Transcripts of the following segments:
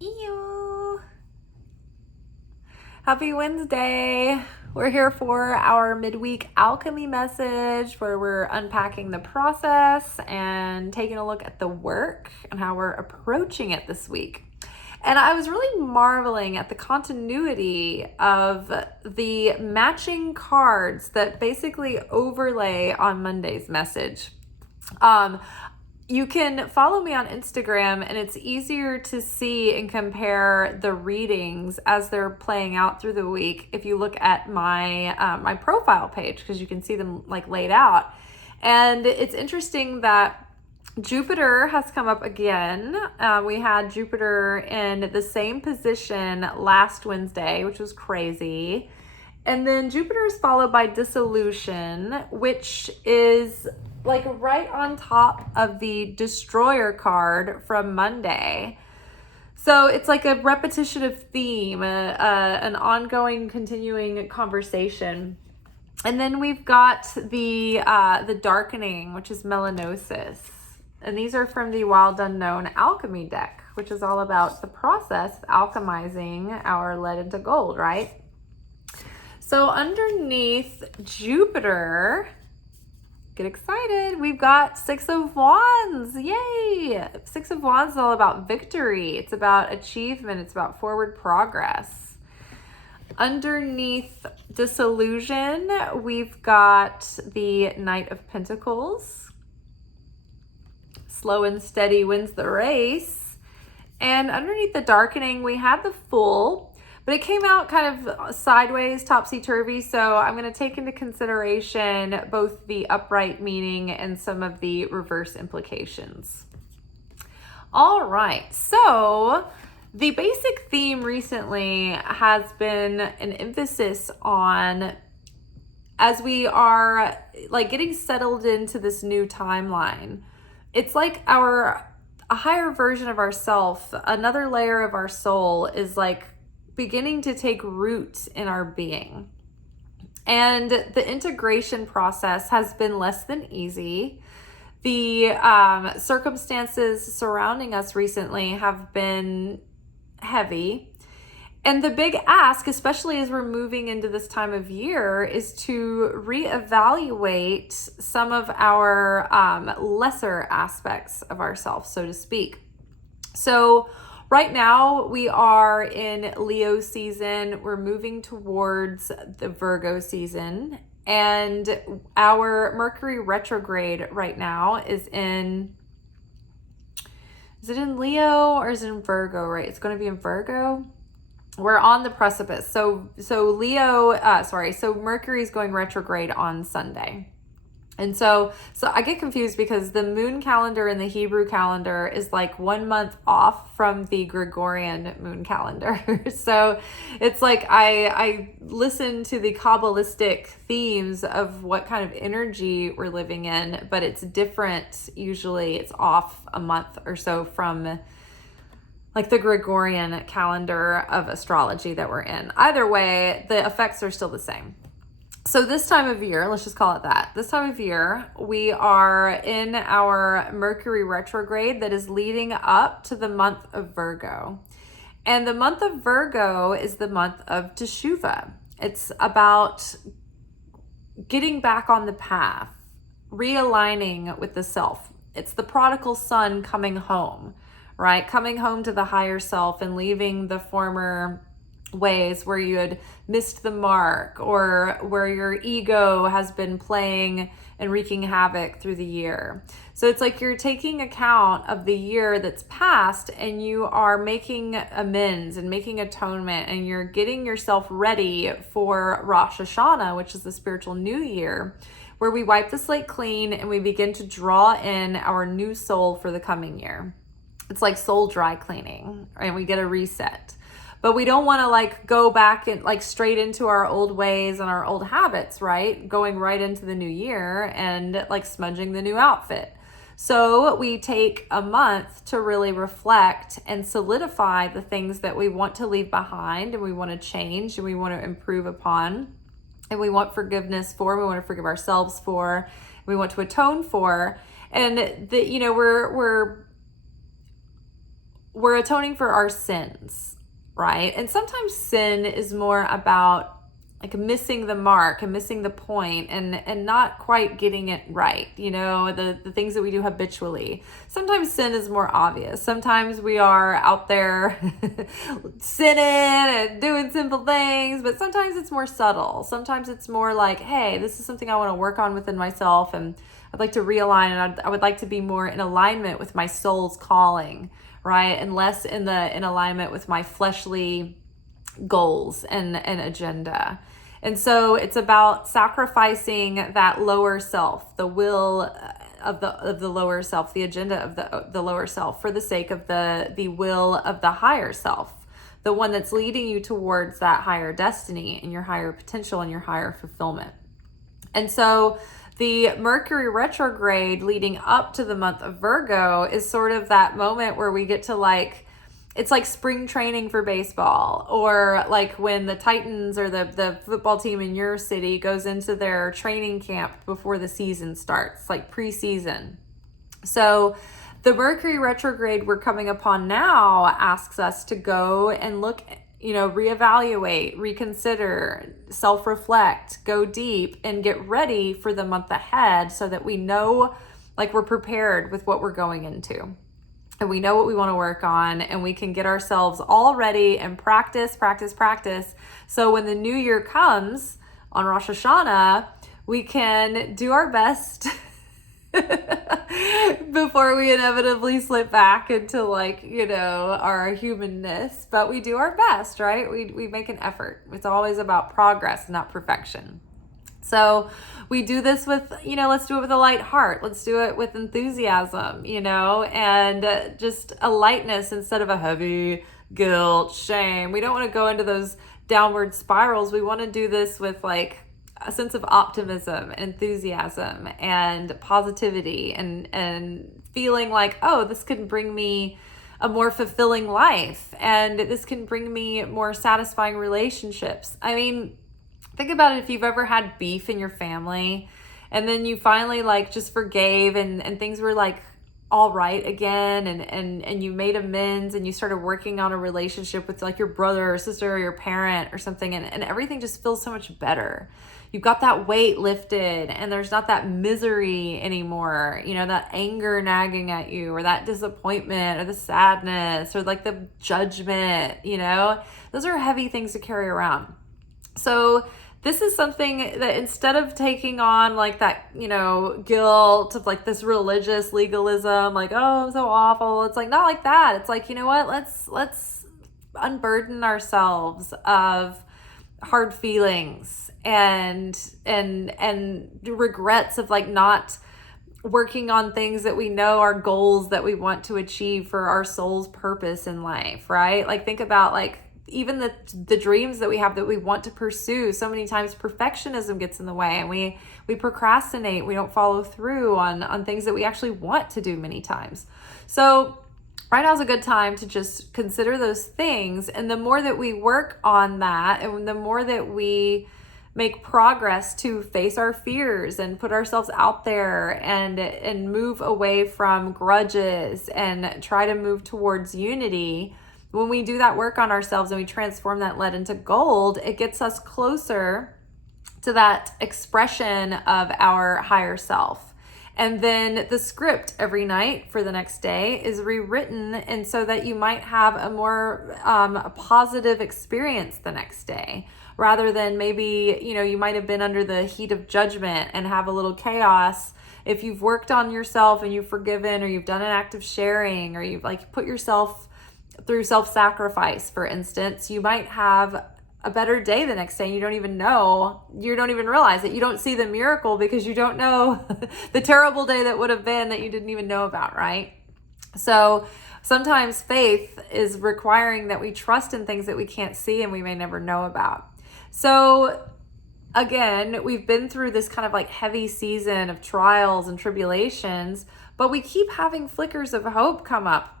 Ew. Happy Wednesday. We're here for our midweek alchemy message where we're unpacking the process and taking a look at the work and how we're approaching it this week. And I was really marveling at the continuity of the matching cards that basically overlay on Monday's message. You can follow me on Instagram, and it's easier to see and compare the readings as they're playing out through the week if you look at my my profile page, because you can see them like laid out. And it's interesting that Jupiter has come up again. We had Jupiter in the same position last Wednesday, which was crazy. And then Jupiter is followed by dissolution, which is like right on top of the destroyer card from Monday. So it's like a repetitive theme, an ongoing, continuing conversation. And then we've got the darkening, which is melanosis. And these are from the Wild Unknown Alchemy deck, which is all about the process of alchemizing our lead into gold, right? So underneath Jupiter, get excited, we've got Six of Wands. Yay! Six of Wands is all about victory. It's about achievement. It's about forward progress. Underneath disillusion, we've got the Knight of Pentacles. Slow and steady wins the race. And underneath the darkening, we had the Fool. But it came out kind of sideways, topsy-turvy, so I'm going to take into consideration both the upright meaning and some of the reverse implications. All right, so the basic theme recently has been an emphasis on, as we are like getting settled into this new timeline, it's like a higher version of ourself, another layer of our soul is like beginning to take root in our being. And the integration process has been less than easy. The circumstances surrounding us recently have been heavy. And the big ask, especially as we're moving into this time of year, is to reevaluate some of our lesser aspects of ourselves, so to speak. So right now, we are in Leo season. We're moving towards the Virgo season. And our Mercury retrograde right now is it in Leo or is it in Virgo, right? It's going to be in Virgo. We're on the precipice. So Mercury is going retrograde on Sunday. And so I get confused because the moon calendar in the Hebrew calendar is like 1 month off from the Gregorian moon calendar. So it's like I listen to the Kabbalistic themes of what kind of energy we're living in, but it's different. Usually it's off a month or so from like the Gregorian calendar of astrology that we're in. Either way, the effects are still the same. So this time of year, let's just call it that. This time of year, we are in our Mercury retrograde that is leading up to the month of Virgo. And the month of Virgo is the month of Teshuvah. It's about getting back on the path, realigning with the self. It's the prodigal son coming home, right? Coming home to the higher self and leaving the former ways where you had missed the mark or where your ego has been playing and wreaking havoc through the year. So it's like you're taking account of the year that's passed and you are making amends and making atonement, and you're getting yourself ready for Rosh Hashanah, which is the spiritual new year, where we wipe the slate clean and we begin to draw in our new soul for the coming year. It's like soul dry cleaning, and we get a reset. But we don't want to like go back and like straight into our old ways and our old habits, right? Going right into the new year and like smudging the new outfit. So we take a month to really reflect and solidify the things that we want to leave behind and we want to change and we want to improve upon and we want forgiveness for, we want to forgive ourselves for, we want to atone for. And we're we're atoning for our sins, right? And sometimes sin is more about like missing the mark and missing the point and not quite getting it right, the things that we do habitually. Sometimes sin is more obvious. Sometimes we are out there sinning and doing simple things, but sometimes it's more subtle. Sometimes it's more like, hey, this is something I want to work on within myself, and I'd like to realign, and I would like to be more in alignment with my soul's calling, right? And less in alignment with my fleshly goals and agenda. And so it's about sacrificing that lower self, the will of the lower self, the agenda of the lower self, for the sake of the will of the higher self, the one that's leading you towards that higher destiny and your higher potential and your higher fulfillment. And so the Mercury retrograde leading up to the month of Virgo is sort of that moment where we get to it's like spring training for baseball, or like when the Titans or the football team in your city goes into their training camp before the season starts, like preseason. So the Mercury retrograde we're coming upon now asks us to go and look, reevaluate, reconsider, self-reflect, go deep, and get ready for the month ahead so that we know, we're prepared with what we're going into. And we know what we want to work on, and we can get ourselves all ready and practice. So when the new year comes on Rosh Hashanah, we can do our best before we inevitably slip back into our humanness. But we do our best, right? We make an effort. It's always about progress, not perfection. So we do this with, let's do it with a light heart. Let's do it with enthusiasm, and just a lightness instead of a heavy guilt, shame. We don't want to go into those downward spirals. We want to do this with a sense of optimism, enthusiasm, and positivity, and feeling like, oh, this could bring me a more fulfilling life, and this can bring me more satisfying relationships. I mean, think about it. If you've ever had beef in your family and then you finally just forgave and things were all right again, and you made amends and you started working on a relationship with your brother or sister or your parent or something, and everything just feels so much better. You've got that weight lifted and there's not that misery anymore, that anger nagging at you, or that disappointment, or the sadness, or the judgment, those are heavy things to carry around. So this is something that instead of taking on that, guilt of this religious legalism, oh, I'm so awful. It's not like that. It's you know what? Let's unburden ourselves of hard feelings and regrets of not working on things that we know are goals that we want to achieve for our soul's purpose in life, right? Think about even the dreams that we have that we want to pursue. So many times perfectionism gets in the way, and we procrastinate. We don't follow through on things that we actually want to do many times. So right now is a good time to just consider those things. And the more that we work on that, and the more that we make progress to face our fears and put ourselves out there and move away from grudges and try to move towards unity, when we do that work on ourselves and we transform that lead into gold, it gets us closer to that expression of our higher self. And then the script every night for the next day is rewritten, and so that you might have a more a positive experience the next day, rather than maybe, you might have been under the heat of judgment and have a little chaos. If you've worked on yourself and you've forgiven, or you've done an act of sharing, or you've put yourself through self-sacrifice, for instance, you might have a better day the next day, and you don't even realize it. You don't see the miracle because you don't know the terrible day that would have been that you didn't even know about, right? So sometimes faith is requiring that we trust in things that we can't see and we may never know about. So again, we've been through this kind of heavy season of trials and tribulations, but we keep having flickers of hope come up.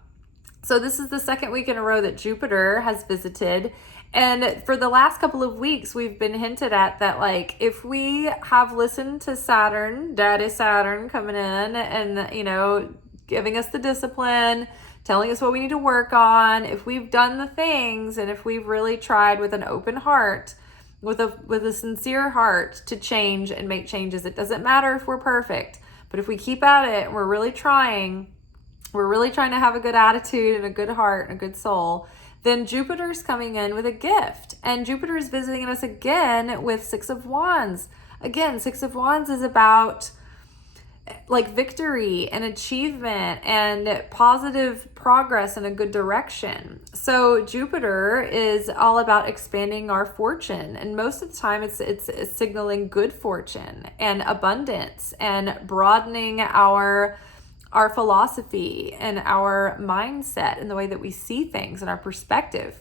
So this is the second week in a row that Jupiter has visited. And for the last couple of weeks, we've been hinted at that, if we have listened to Saturn, Daddy Saturn coming in and, giving us the discipline, telling us what we need to work on. If we've done the things, and if we've really tried with an open heart, with a sincere heart to change and make changes, it doesn't matter if we're perfect, but if we keep at it and we're really trying to have a good attitude and a good heart and a good soul, then Jupiter's coming in with a gift. And Jupiter's visiting us again with Six of Wands. Again, Six of Wands is about like victory and achievement and positive progress in a good direction. So Jupiter is all about expanding our fortune, and most of the time it's signaling good fortune and abundance and broadening our philosophy and our mindset and the way that we see things and our perspective.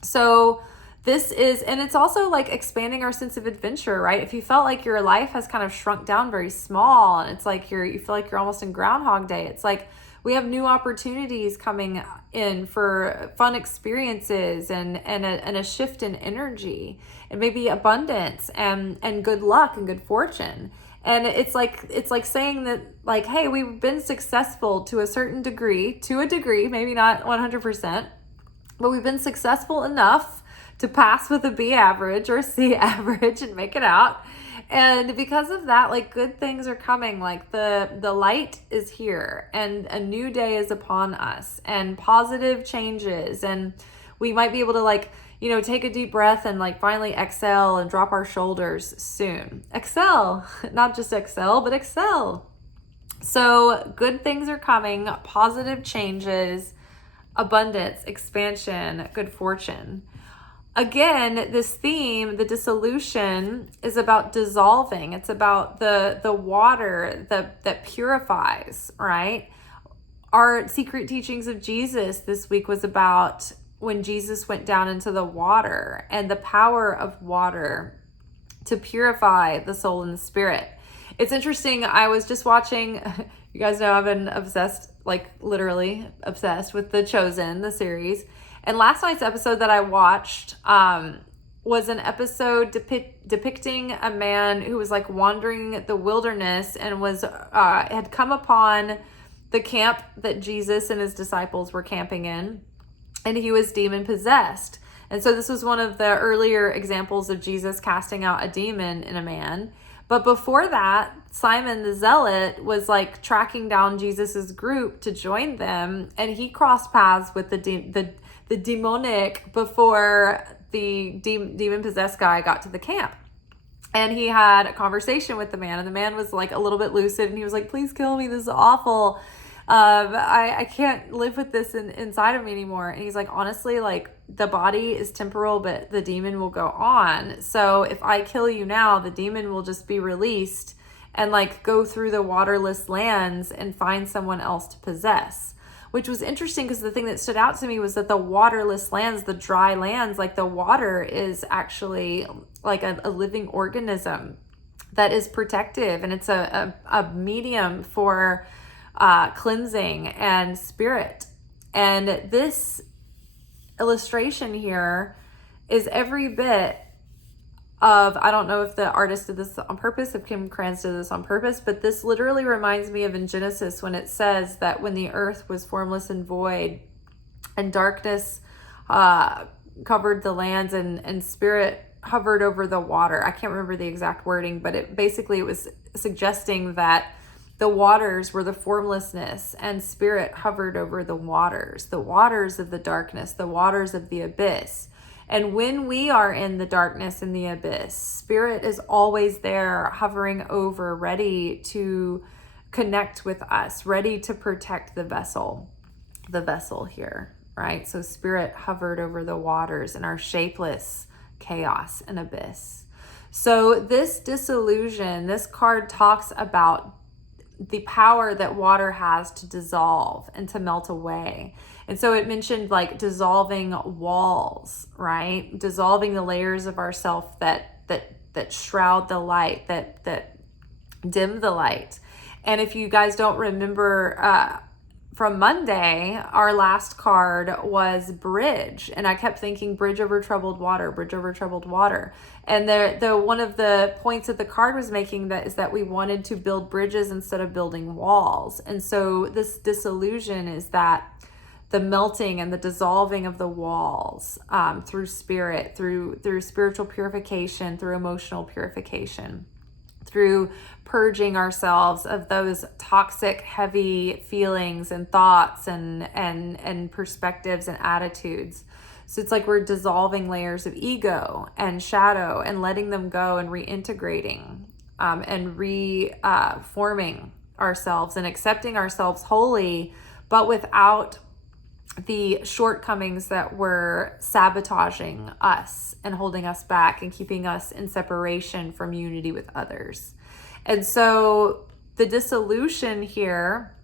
So this is, and it's also like expanding our sense of adventure, right? If you felt like your life has kind of shrunk down very small, and it's like you feel like you're almost in Groundhog Day, it's like we have new opportunities coming in for fun experiences and a shift in energy, and maybe abundance and good luck and good fortune. And it's like saying that, like, hey, we've been successful to a certain degree, maybe not 100%, but we've been successful enough to pass with a B average or a C average and make it out. And because of that, like, good things are coming. Like the light is here, and a new day is upon us, and positive changes. And we might be able to, like, you know, take a deep breath and like finally exhale and drop our shoulders soon. Excel, not just excel, but excel. So good things are coming, positive changes, abundance, expansion, good fortune. Again, this theme, the dissolution, is about dissolving. It's about the water that purifies, right? Our secret teachings of Jesus this week was about when Jesus went down into the water and the power of water to purify the soul and the spirit. It's interesting. I was just watching, you guys know I've been obsessed, like literally obsessed with The Chosen, the series. And last night's episode that I watched was an episode depicting a man who was like wandering the wilderness and was had come upon the camp that Jesus and his disciples were camping in, and he was demon possessed. And so this was one of the earlier examples of Jesus casting out a demon in a man. But before that, Simon the Zealot was like tracking down Jesus's group to join them, and he crossed paths with the demonic before the demon possessed guy got to the camp. And he had a conversation with the man, and the man was like a little bit lucid, and he was like, please kill me, this is awful. I can't live with this inside of me anymore. And he's like, honestly, like, the body is temporal, but the demon will go on. So if I kill you now, the demon will just be released and like go through the waterless lands and find someone else to possess. Which was interesting, because the thing that stood out to me was that the waterless lands, the dry lands, like the water is actually like a living organism that is protective, and it's a medium for cleansing and spirit. And this illustration here is every bit of, I don't know if the artist did this on purpose, if Kim Kranz did this on purpose, but this literally reminds me of in Genesis when it says that when the earth was formless and void and darkness covered the lands and spirit hovered over the water. I can't remember the exact wording, but it was suggesting that the waters were the formlessness, and spirit hovered over the waters of the darkness, the waters of the abyss. And when we are in the darkness and the abyss, spirit is always there, hovering over, ready to connect with us, ready to protect the vessel here, right? So spirit hovered over the waters in our shapeless chaos and abyss. So this disillusion, this card talks about the power that water has to dissolve and to melt away. And so it mentioned like dissolving walls, right? Dissolving the layers of ourself that shroud the light, that dim the light. And if you guys don't remember from Monday, our last card was bridge, and I kept thinking bridge over troubled water, bridge over troubled water. And the one of the points that the card was making is that we wanted to build bridges instead of building walls. And so this disillusion is that the melting and the dissolving of the walls, through spirit, through spiritual purification, through emotional purification, through purging ourselves of those toxic, heavy feelings and thoughts and perspectives and attitudes. So it's like we're dissolving layers of ego and shadow and letting them go and reintegrating, and reforming ourselves and accepting ourselves wholly, but without the shortcomings that were sabotaging us and holding us back and keeping us in separation from unity with others. And so the dissolution here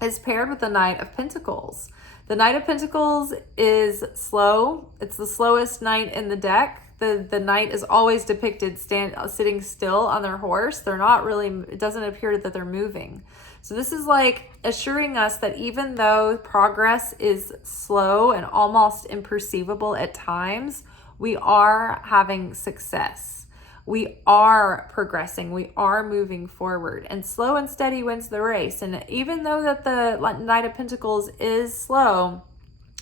is paired with the Knight of Pentacles. The Knight of Pentacles is slow. It's the slowest knight in the deck. The knight is always depicted sitting still on their horse. They're not really, it doesn't appear that they're moving. So this is like assuring us that even though progress is slow and almost imperceivable at times, we are having success. We are progressing. We are moving forward. And slow and steady wins the race. And even though that the Knight of Pentacles is slow,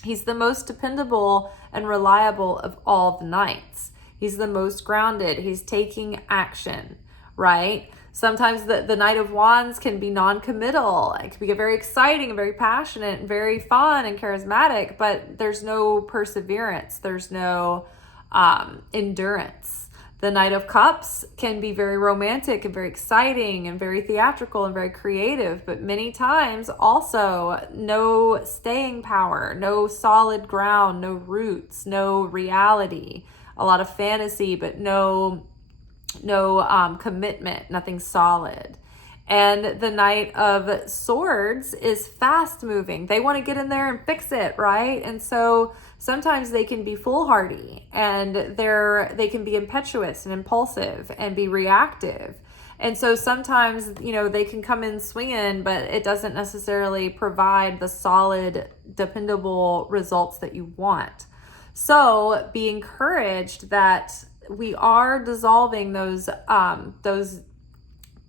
he's the most dependable and reliable of all the knights. He's the most grounded. He's taking action, right? Sometimes the Knight of Wands can be non-committal. It can be very exciting and very passionate and very fun and charismatic, but there's no perseverance. There's no endurance. The Knight of Cups can be very romantic and very exciting and very theatrical and very creative, but many times also no staying power, no solid ground, no roots, no reality, a lot of fantasy, but no commitment, nothing solid. And the Knight of Swords is fast moving. They want to get in there and fix it, right? And so sometimes they can be foolhardy and they can be impetuous and impulsive and be reactive. And so sometimes, they can come in swinging, but it doesn't necessarily provide the solid, dependable results that you want. So be encouraged that we are dissolving those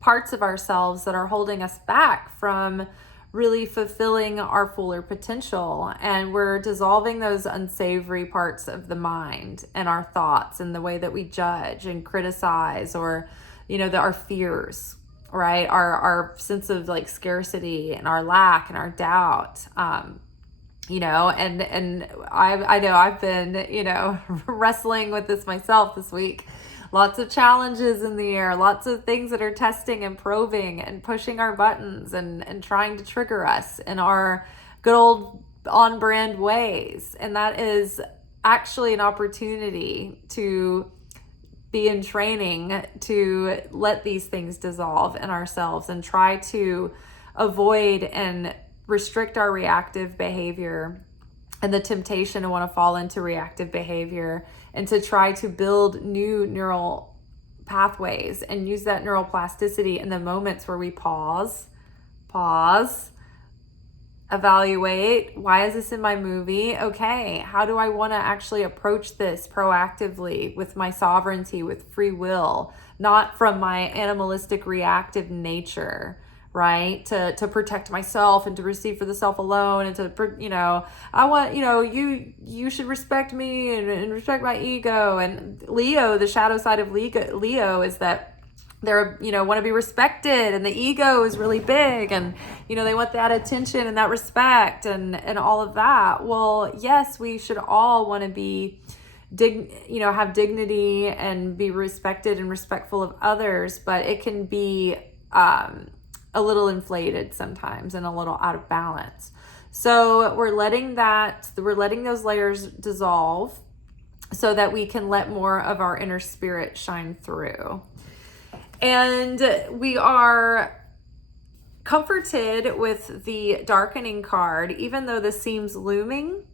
parts of ourselves that are holding us back from really fulfilling our fuller potential. And we're dissolving those unsavory parts of the mind and our thoughts and the way that we judge and criticize, or, our fears, right? Our sense of like scarcity and our lack and our doubt. And I know I've been, wrestling with this myself this week. Lots of challenges in the air, lots of things that are testing and probing and pushing our buttons and trying to trigger us in our good old on-brand ways. And that is actually an opportunity to be in training to let these things dissolve in ourselves and try to avoid and restrict our reactive behavior and the temptation to want to fall into reactive behavior, and to try to build new neural pathways and use that neuroplasticity in the moments where we pause, evaluate, why is this in my movie? Okay, how do I want to actually approach this proactively with my sovereignty, with free will, not from my animalistic reactive nature, right? To protect myself and to receive for the self alone, and to, I want, you should respect me and respect my ego. And Leo, the shadow side of Leo is that they're, want to be respected, and the ego is really big, and, they want that attention and that respect and all of that. Well, yes, we should all want to be have dignity and be respected and respectful of others, but it can be, a little inflated sometimes and a little out of balance. So we're letting those layers dissolve so that we can let more of our inner spirit shine through. And we are comforted with the darkening card, even though this seems looming,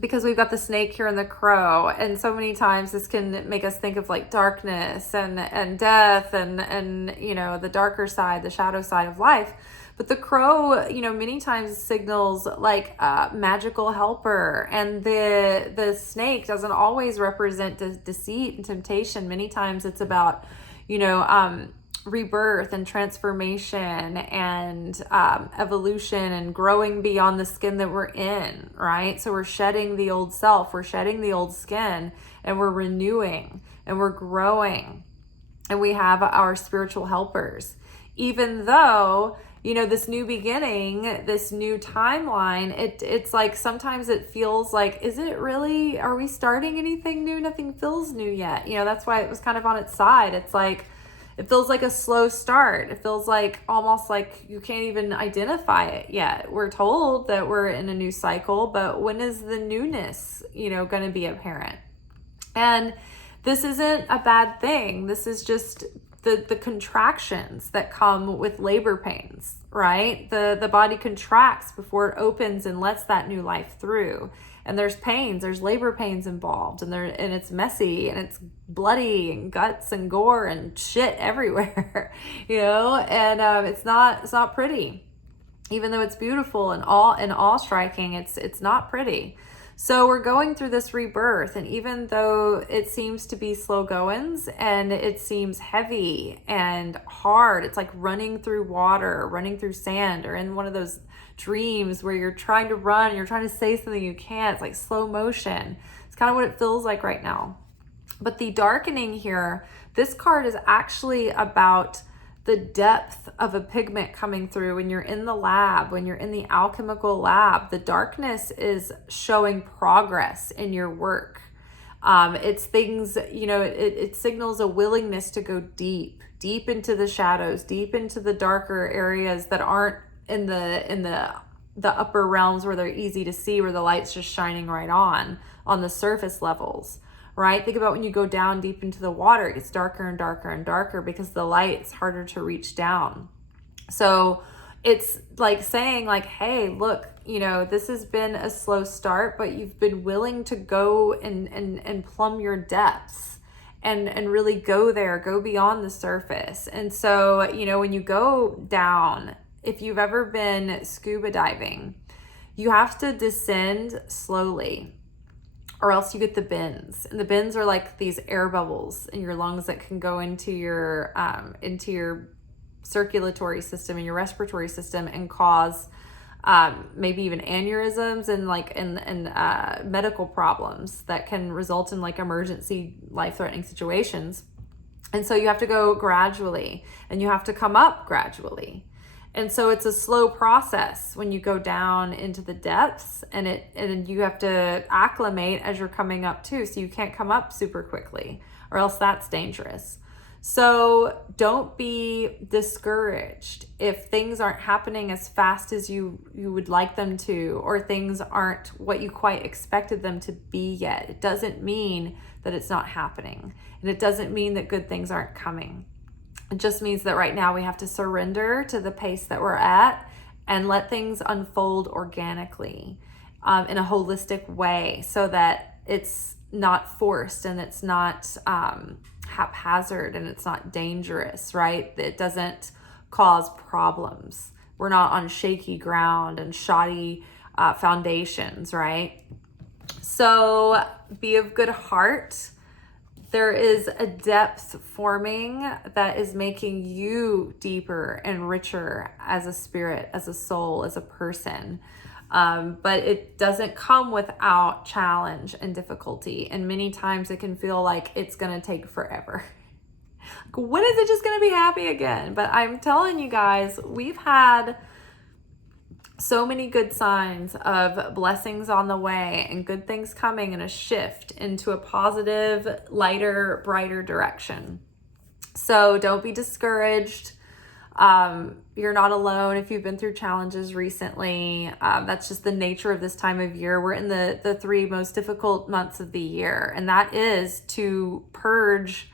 because we've got the snake here and the crow. And so many times this can make us think of like darkness and death and the darker side, the shadow side of life. But the crow, many times signals like a magical helper. And the snake doesn't always represent deceit and temptation. Many times it's about, rebirth and transformation and evolution and growing beyond the skin that we're in, right? So we're shedding the old self, we're shedding the old skin, and we're renewing and we're growing. And we have our spiritual helpers. Even though, this new beginning, this new timeline, it's like sometimes it feels like, is it really, are we starting anything new? Nothing feels new yet. That's why it was kind of on its side. It's like, it feels like a slow start. It feels like almost like you can't even identify it yet. We're told that we're in a new cycle, but when is the newness, going to be apparent? And this isn't a bad thing. This is just the contractions that come with labor pains, right? The body contracts before it opens and lets that new life through. And there's pains, there's labor pains involved, and it's messy and it's bloody and guts and gore and shit everywhere, and it's not pretty. Even though it's beautiful and awe striking, it's not pretty. So we're going through this rebirth, and even though it seems to be slow goings and it seems heavy and hard, it's like running through water, running through sand, or in one of those dreams where you're trying to run, you're trying to say something you can't. It's like slow motion. It's kind of what it feels like right now. But the darkening here, this card is actually about the depth of a pigment coming through. When you're in the lab, when you're in the alchemical lab, the darkness is showing progress in your work. It's things, it signals a willingness to go deep into the shadows, deep into the darker areas that aren't in the upper realms where they're easy to see, where the light's just shining right on the surface levels, right? Think about when you go down deep into the water, it gets darker and darker and darker because the light's harder to reach down. So it's like saying like, hey, look, this has been a slow start, but you've been willing to go and plumb your depths and really go beyond the surface. And so, when you go down, if you've ever been scuba diving, you have to descend slowly, or else you get the bends. And the bends are like these air bubbles in your lungs that can go into your circulatory system and your respiratory system and cause maybe even aneurysms and medical problems that can result in like emergency life-threatening situations. And so you have to go gradually, and you have to come up gradually. And so it's a slow process when you go down into the depths, and you have to acclimate as you're coming up too. So you can't come up super quickly, or else that's dangerous. So don't be discouraged if things aren't happening as fast as you would like them to, or things aren't what you quite expected them to be yet. It doesn't mean that it's not happening, and it doesn't mean that good things aren't coming. It just means that right now we have to surrender to the pace that we're at and let things unfold organically in a holistic way, so that it's not forced and it's not haphazard and it's not dangerous, right? It doesn't cause problems. We're not on shaky ground and shoddy foundations, right? So be of good heart. There is a depth forming that is making you deeper and richer as a spirit, as a soul, as a person. But it doesn't come without challenge and difficulty. And many times it can feel like it's going to take forever. When is it just going to be happy again? But I'm telling you guys, we've had so many good signs of blessings on the way and good things coming, and a shift into a positive, lighter, brighter direction. So don't be discouraged. You're not alone if you've been through challenges recently. That's just the nature of this time of year. We're in the 3 most difficult months of the year, and that is to purge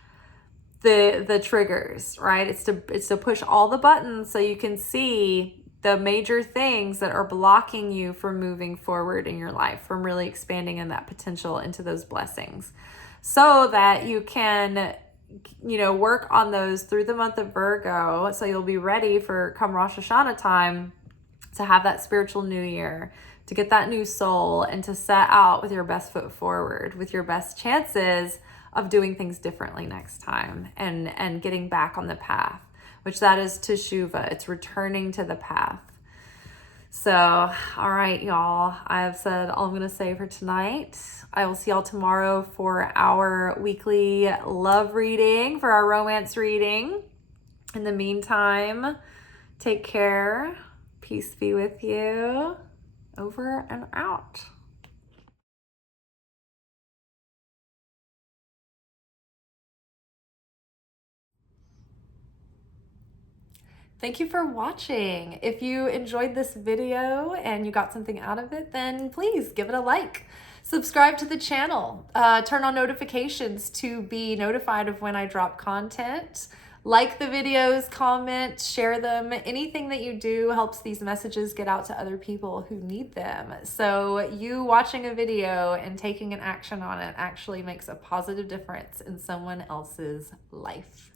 the triggers, right? It's to push all the buttons so you can see the major things that are blocking you from moving forward in your life, from really expanding in that potential into those blessings, so that you can, work on those through the month of Virgo. So you'll be ready for come Rosh Hashanah time to have that spiritual new year, to get that new soul, and to set out with your best foot forward, with your best chances of doing things differently next time and getting back on the path. which that is teshuva. It's returning to the path. So, all right, y'all, I have said all I'm going to say for tonight. I will see y'all tomorrow for our weekly love reading, for our romance reading. In the meantime, take care. Peace be with you. Over and out. Thank you for watching. If you enjoyed this video and you got something out of it, then please give it a like. Subscribe to the channel. Turn on notifications to be notified of when I drop content. Like the videos, comment, share them. Anything that you do helps these messages get out to other people who need them. So you watching a video and taking an action on it actually makes a positive difference in someone else's life.